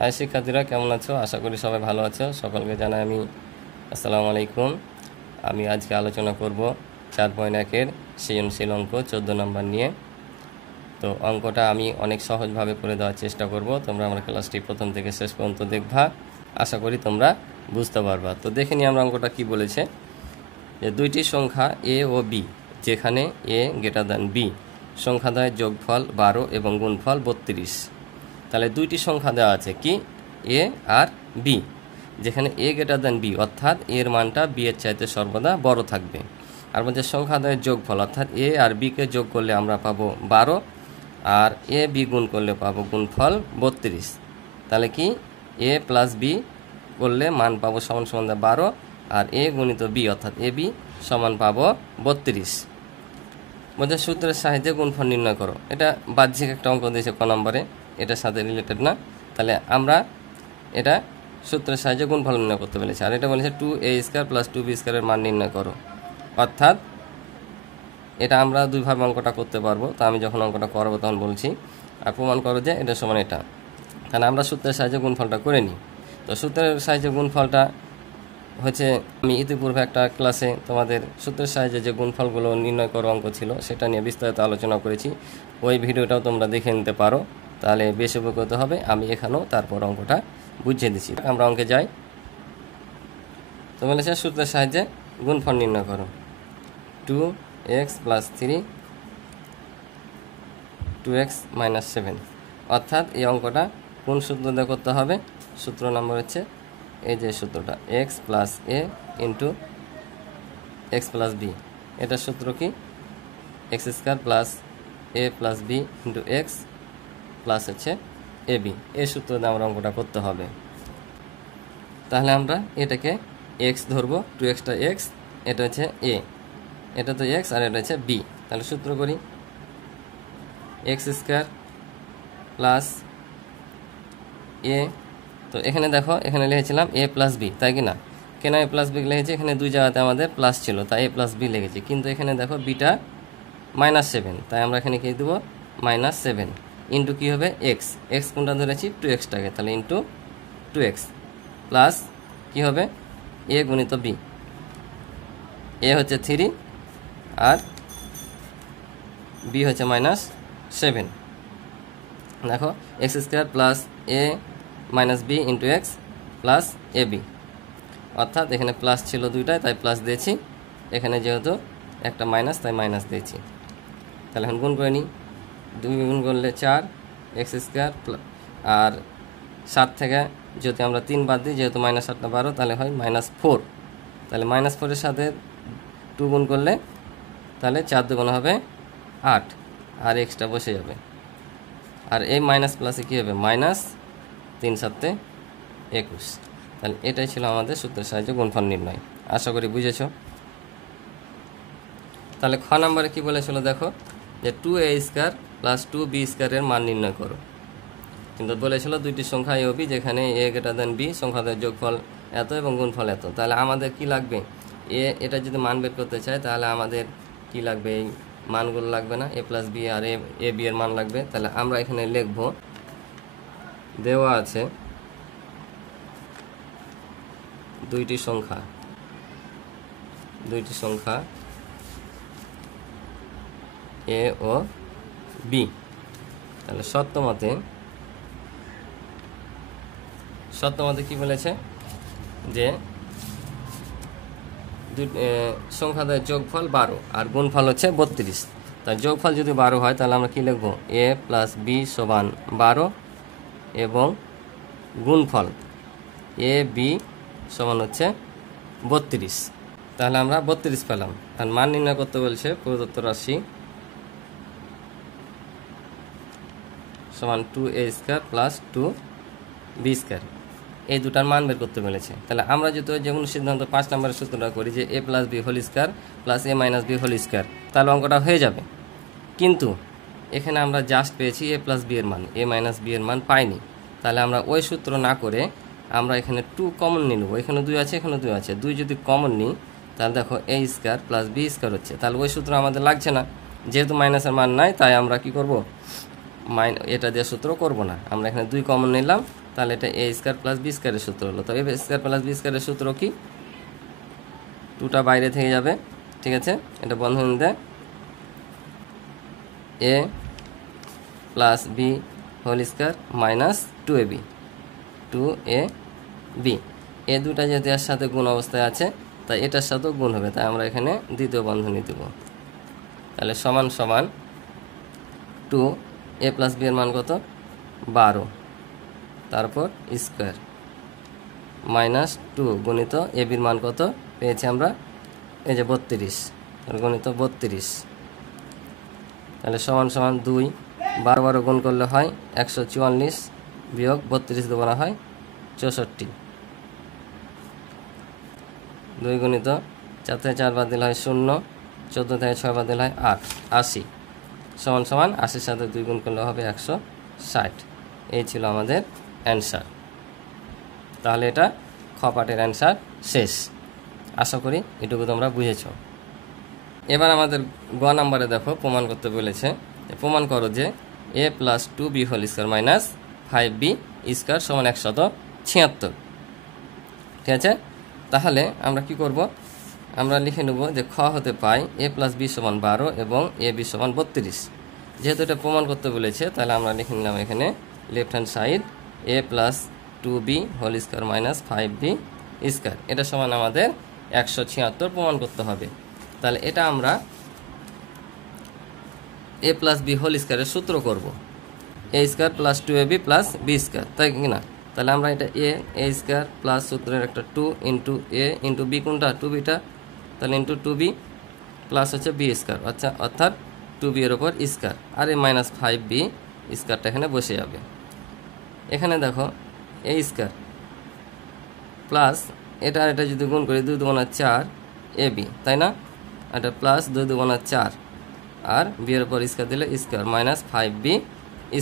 High শিক্ষার্থীরা, কেমন আছো? আশা করি সবাই ভালো আছো। সকলকে জানাই আমি আসসালামু আলাইকুম। আমি আজকে আলোচনা করব 4.1-এর সৃজনশীল অঙ্ক 14 নম্বর নিয়ে। তো অঙ্কটা আমি অনেক সহজভাবে করে দেওয়ার চেষ্টা করব। তোমরা আমার ক্লাসটি প্রথম থেকে শেষ পর্যন্ত দেখবা, আশা করি তোমরা বুঝতে পারবা। তো দেখে নিই আমরা অঙ্কটা কি বলেছে। যে দুইটি সংখ্যা এ ও বি, যেখানে এ গ্রেটার দ্যান বি, সংখ্যাদ্বয়ের যোগফল 12 এবং গুণফল 32। তাহলে দুইটি সংখ্যা দেওয়া আছে, কি এ আর বি, যেখানে এ গ্রেটার দ্যান বি অর্থাৎ এর মানটা বি এর চাইতে সর্বদা বড় থাকবে। আর বলছে সংখ্যাদ্বয়ের যোগফল অর্থাৎ এ আর বিকে যোগ করলে আমরা পাবো 12, আর এ বি গুণ করলে পাবো গুণফল 32। তাহলে কি এ প্লাস বি করলে মান পাবো সমান সমান 12, আর এ গুণিত বি অর্থাৎ এ বি সমান পাবো 32। বলছে সূত্রের সাহায্যে গুণফল নির্ণয় করো। এটা বাহ্যিক একটা অঙ্ক দিয়েছে ক নম্বরে, এটার সাথে রিলেটেড না। তাহলে আমরা এটা সূত্রের সাহায্যে গুণফল নির্ণয় করতে বলেছি। আর এটা বলেছে 2a² + 2b² মান নির্ণয় করো। অর্থাৎ এটা আমরা দুইভাবে অঙ্কটা করতে পারবো। তা আমি যখন অঙ্কটা করবো তখন বলছি, আর প্রমাণ করো যে এটা সমান এটা। তাহলে আমরা সূত্রের সাহায্যে গুণফলটা করে নিই। তো সূত্রের সাহায্যে গুণফলটা হচ্ছে, আমি ইতিপূর্বে একটা ক্লাসে তোমাদের সূত্রের সাহায্যে যে গুণফলগুলো নির্ণয় করা অঙ্ক ছিল সেটা নিয়ে বিস্তারিত আলোচনা করেছি। ওই ভিডিওটাও তোমরা দেখে নিতে পারো, তাহলে বেশ উপকৃত হবে। আমি এখানেও তারপর অঙ্কটা বুঝিয়ে দিচ্ছি। আমরা অঙ্কে যাই। তো বলেছে সূত্রের সাহায্যে গুণফল নির্ণয় করো। 2x + 3 2x - 7। অর্থাৎ এই অঙ্কটা কোন সূত্র দিয়ে করতে হবে? সূত্র নম্বর হচ্ছে এই যে সূত্রটা, x + a × x + b। এটার সূত্র কি? x² + a + b × x plus হচ্ছে ab। এই সূত্র দিয়ে আমরা অঙ্কটা করতে হবে। তাহলে আমরা এটাকে x ধরবো, 2xটা x, এটা হচ্ছে a, এটা তো x আর এটা হচ্ছে b। তাহলে সূত্র করি, x² + a। তো এখানে দেখো, এখানে লিখেছিলাম a + b, তাই কি না? কেন a + b লিখেছি? এখানে দুই জায়গাতে আমাদের প্লাস ছিল, তাই a + b লিখেছি। কিন্তু এখানে দেখো বিটা -7, তাই আমরা এখানে কি দেবো? -7 ইন্টু কী হবে? x কোনটা ধরেছি? 2xটাকে, তাহলে ইন্টু 2x প্লাস কী হবে? a গুণিত b। a হচ্ছে 3 আর b হচ্ছে -7। দেখো x² + a - b × x plus ab। অর্থাৎ এখানে প্লাস ছিল দুইটায়, তাই প্লাস দিয়েছি। এখানে যেহেতু একটা মাইনাস, তাই মাইনাস দিয়েছি। তাহলে এখন গুণ করে নিই। 2 গুণ করলে 4, x² আর 7 থেকে যদি আমরা 3 বাদ দিই, যেহেতু -7টা 12, তাহলে হয় -4। তাহলে -4-এর সাথে 2 গুণ করলে তাহলে 4 দুগুণ হবে 8, আর এক্সটা বসে যাবে। আর এই মাইনাস প্লাসে কী হবে? -3 × 7 = 21। তাহলে এটাই ছিল আমাদের সূত্রের সাহায্যে গুণফল নির্ণয়। আশা করি বুঝেছ। তাহলে খ নম্বরে কী বলেছিল দেখো, যে 2a² + 2b² এর মান নির্ণয় করো। কিন্তু বলেছিল দুইটি সংখ্যা a ও b, যেখানে a গ্রেটার দ্যান b, সংখ্যাদ্বয়ের যোগফল এত এবং গুণফল এত। তাহলে আমাদের কি লাগবে? এটা যদি মান বের করতে চাই, তাহলে আমাদের কি লাগবে? এই মানগুলো লাগবে না, a + b R a b এর মান লাগবে। তাহলে আমরা এখানে লিখব, দেওয়া আছে দুইটি সংখ্যা a ও b। তাহলে সত্যমতে কি বলেছে? যে সংখ্যাদ্বয়ের যোগফল 12 আর গুণফল হচ্ছে 32। তাই যোগফল যদি 12 হয়, তাহলে আমরা কি লিখব? a + b = 12 এবং গুণফল a b সমান হচ্ছে 32। তাহলে আমরা 32 পেলাম। আর মান নির্ণয় করতে বলছে প্রদত্ত রাশি সমান 2a² + 2b²। এই দুটার মান বের করতে বলেছে। তাহলে আমরা যদি যেমন সিদ্ধান্ত 5 নম্বরের সূত্রটা করি, যে a + b² + a - b², তাহলে অঙ্কটা হয়ে যাবে। কিন্তু এখানে আমরা জাস্ট পেয়েছি a + b এর মান, a - b এর মান পাইনি। তাহলে আমরা ওই সূত্র না করে আমরা এখানে 2 কমন নিয়ে নেব। এখানে 2 আছে, এখানে 2 আছে, 2 যদি কমন নিই, তাহলে দেখো a² + b² হচ্ছে। তাহলে ওই সূত্র আমাদের লাগছে না, যেহেতু মাইনাসের মান নাই, তাই আমরা কি করব? এটা দিয়ে সূত্র করব না। আমরা এখানে 2 কমন নিলাম, তাহলে এটা এ স্কোয়ার প্লাস বি স্কোয়ারের সূত্র হলো। তো এ স্কোয়ার প্লাস বি স্কোয়ারের সূত্র কি? 2টা বাইরে থেকে যাবে, ঠিক আছে, এটা বন্ধনীতে a plus b whole square minus 2ab 2ab, এ দুটা যেহেতু এর সাথে গুণ অবস্থায় আছে তাই এটার সাথেও গুণ হবে, তাই আমরা এখানে দ্বিতীয় বন্ধনী দেব। তাহলে সমান সমান 2a প্লাস বি এর মান কত? 12, তারপর স্কোয়ার মাইনাস 2 গণিত এ বির মান কত পেয়েছি আমরা? এই যে 32, গণিত 32। তাহলে সমান সমান 2, 12 গুণ করলে হয় 144 বিয়োগ 32 দেওয়া হয় 64, 2 গণিত 4 থেকে 4 বাদ দিলে হয় 0, 14 থেকে 6 বাদ দিলে হয় 8, 80 সমান সমান 80 সাথে 2 গুণ করলে হবে 160। এই ছিল আমাদের অ্যান্সার। তাহলে এটা খ পার্টের অ্যান্সার শেষ। আশা করি এটুকু তোমরা বুঝেছ। এবার আমাদের গ নাম্বারে দেখো প্রমাণ করতে বলেছে, প্রমাণ করো যে a plus 2b whole square minus 5b square সমান 176। ঠিক আছে, তাহলে আমরা কি করব? আমরা লিখে নেব যে খ হতে পাই এ প্লাস বি সমান 12 এবং এ বি সমান 32। যেহেতু এটা প্রমাণ করতে বলেছে তাহলে আমরা লিখে নিলাম এখানে left hand side a plus 2b whole square minus 5b square, এটা সমান আমাদের 176 প্রমাণ করতে হবে। তাহলে এটা আমরা এ প্লাস বি হোল স্কোয়ারের সূত্র করব, a square plus 2ab plus b square, তাই কি না? তাহলে আমরা এটা এ স্কোয়ার প্লাস সূত্রের একটা 2 ইন্টু এ ইন্টু বি, কোনটা? 2bটা, তাহলে ইন্টু 2b প্লাস হচ্ছে বি স্কোয়ার, আচ্ছা, অর্থাৎ 2b এর ওপর স্কোয়ার, আর এই মাইনাস 5b স্কোয়ারটা এখানে বসে যাবে। এখানে দেখো এ স্কোয়ার প্লাস এটা আর এটা যদি গুণ করি 2 2 4 ab, তাই না? এটা প্লাস 2 2 4 আর বি এর উপর স্কোয়ার দিলে স্কোয়ার মাইনাস 5b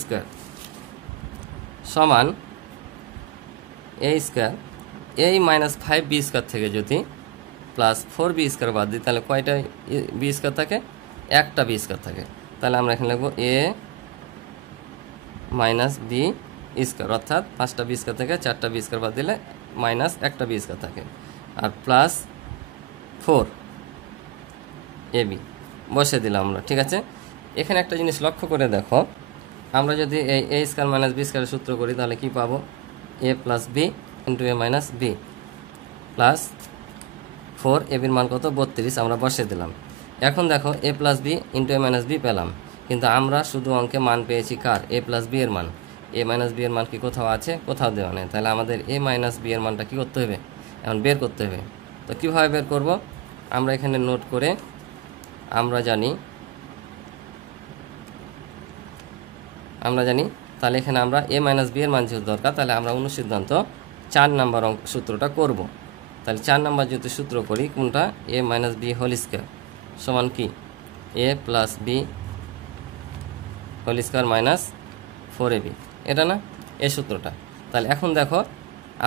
স্কোয়ার সমান এ স্কোয়ার, এই মাইনাস 5b স্কোয়ার থেকে যদি প্লাস 4b স্কোয়ার বাদ দিই তাহলে কয়টা বি স্কোয়ার থাকে? একটা বি স্কোয়ার থাকে। তাহলে আমরা এখানে লিখব এ মাইনাস বি স্কোয়ার, অর্থাৎ 5টা বি স্কোয়ার থেকে 4টা বি স্কোয়ার বাদ দিলে মাইনাস একটা বি স্কোয়ার থাকে, আর প্লাস 4ab বসে দিলাম আমরা। ঠিক আছে, এখানে একটা জিনিস লক্ষ্য করে দেখো, আমরা যদি এই এ স্কোয়ার মাইনাস বি স্কোয়ারের সূত্র করি তাহলে কি পাবো? এ প্লাস বি ইন্টু এ মাইনাস বি প্লাস 4, এ বির মান কত? 32, আমরা বসে দিলাম। এখন দেখো এ প্লাস বি ইন্টু এ মাইনাস বি পেলাম, কিন্তু আমরা শুধু অঙ্কে মান পেয়েছি কার? এ প্লাস বি এর মান। এ মাইনাস বি এর মান কি কোথাও আছে? কোথাও দেওয়া নেই। তাহলে আমাদের এ মাইনাস বি এর মানটা কী করতে হবে? এখন বের করতে হবে। তো কীভাবে বের করব? আমরা এখানে নোট করে আমরা জানি তাহলে এখানে আমরা এ মাইনাস বি এর মান যেহেতু দরকার, তাহলে আমরা অনুসিদ্ধান্ত 4 নম্বর সূত্রটা করব। তাহলে 4 নম্বর যদি সূত্র করি, কোনটা? A minus b whole square সমান কি? A plus b whole square minus 4ab, এটা না এই সূত্রটা। তাহলে এখন দেখো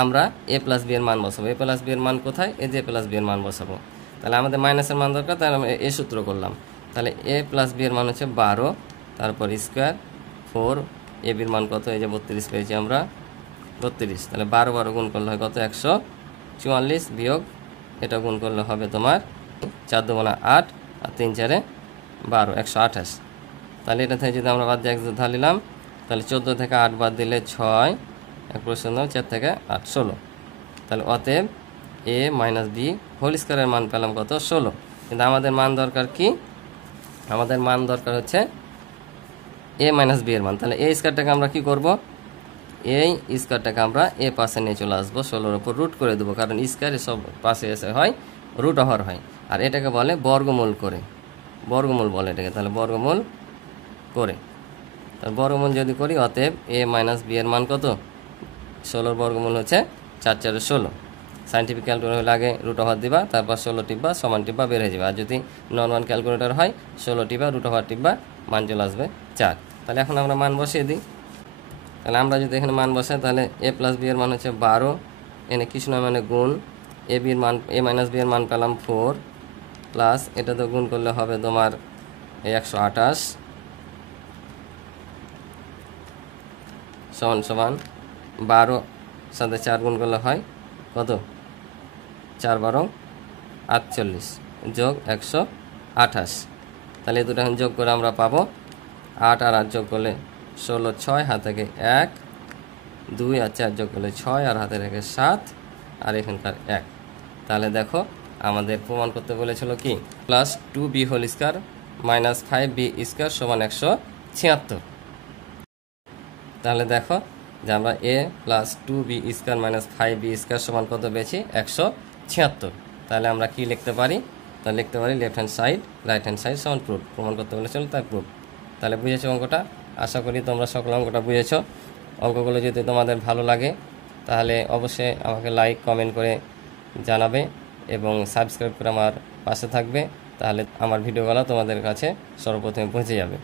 আমরা এ প্লাস বি এর মান বসাবো। এ প্লাস বি এর মান কোথায়? এই যে প্লাস বি এর মান বসাবো। তাহলে আমাদের মাইনাসের মান দরকার, তাহলে আমরা এই সূত্র করলাম। তাহলে এ প্লাস বি এর মান হচ্ছে 12, তারপর স্কোয়ার 4, এ বির মান কত? এই যে 32 পেয়েছি আমরা, 32। তাহলে 12 12 গুণ করলে হয় কত? 144 বিয়োগ এটা গুণ করলে হবে তোমার 4 2 8 আর 3 4 12, 128। তাহলে এটা থেকে যদি আমরা বাদ দিয়ে 1 ধরে নিলাম, তাহলে 14 থেকে 8 বাদ দিলে 6, 1 প্রশ্ন 4 থেকে 8 16। তাহলে অতএব এ মাইনাস বি হোল স্কোয়ারের মান পেলাম কত? 16। কিন্তু আমাদের মান দরকার কি? আমাদের মান দরকার হচ্ছে এ মাইনাস বি এর মান। তাহলে এই স্কোয়ারটাকে আমরা কি করব? এই স্কোয়ারটাকে আমরা এ পাশে নিয়ে চলে আসবো, 16-র উপর রুট করে দেবো, কারণ স্কোয়ারে সব পাশে এসে হয় রুট ওভার হয়, আর এটাকে বলে বর্গমূল করে, বর্গমূল বলে এটাকে। তাহলে বর্গমূল করে, তার বর্গমূল যদি করি, অতএব এ মাইনাস বি এর মান কত? 16-র বর্গমূল হচ্ছে 4 4 16। সাইন্টিফিক ক্যালকুলেটর হলে আগে রুট ওভার দিবা, তারপর 16 টিপবা, সমান টিপবা, বের হয়ে যাবে। আর যদি নর্মাল ক্যালকুলেটর হয় 16 টিপবা, রুট ওভার টিপবা, মান চলে আসবে 4। তাহলে এখন আমরা মান বসিয়ে দিই। তাহলে আমরা যদি এখানে মান বসাই, তাহলে এ প্লাস বি এর মান হচ্ছে 12, এনে কিছু নয় মানে গুণ, এ বির মান এ মাইনাস বি এর মান পেলাম 4, প্লাস এটা তো গুণ করলে হবে তোমার 128 সমান সমান 12 সাথে 4 গুণ করলে হয় কত? 4 12 48 যোগ 128। তাহলে এই দুটো এখন যোগ করে আমরা পাবো 8 আর 8 যোগ করলে 16, 6 হাত থেকে 1, 2 আর 4 যোগ করলে 6 আর হাতে রেখে 7 আর এখানকার 1। তাহলে দেখো আমাদের প্রমাণ করতে বলেছিল কি plus 2b whole square minus 5b square সমান 176। তাহলে দেখো যে আমরা a plus 2b square minus 5b square সমান কত পেয়েছি? 176। তাহলে আমরা কি লিখতে পারি? তাহলে লিখতে পারি left hand side right hand side সমান প্রুফ। প্রমাণ করতে বলেছিল তাই প্রুফ। তাহলে বুঝেছো অঙ্কটা? আশা করি তোমরা সকল অঙ্কটা বুঝেছো। অঙ্কগুলো যদি তোমাদের ভালো লাগে তাহলে অবশ্যই আমাকে লাইক কমেন্ট করে জানাবে এবং সাবস্ক্রাইব করে আমার পাশে থাকবে। তাহলে আমার ভিডিওগুলো তোমাদের কাছে সর্বপ্রথমে পৌঁছে যাবে।